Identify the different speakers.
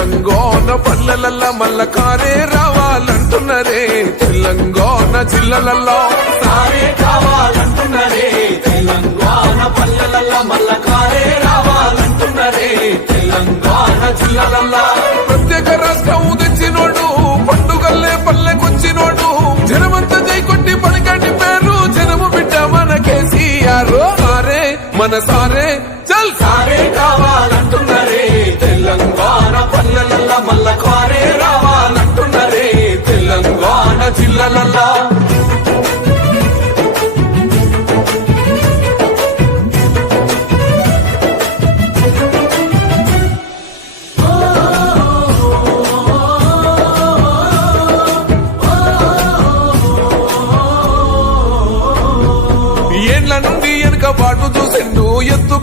Speaker 1: పల్లెలల్ల మల్ల కారే రావాలంటున్నరే. తెలంగాణ జిల్లలల్లో
Speaker 2: కారే కావాలంటున్నరే. తెలంగాణ పల్లెలల్ల మల్ల కారే రావాలంటున్నరే. తెలంగాణ జిల్లాలల్లా
Speaker 1: ప్రత్యేక రాష్ట్రం తెచ్చినోడు పండుగల్లే పల్లెకొచ్చినోడు. జనమంతా జై కొట్టి పలికండి పేరు జనము బిడ్డ మన కేసీఆర్ సారే మన సారే. పిల్లలల్లా ఏండ్ల నుండి వెనుక బాటు చూసిండు ఎత్తు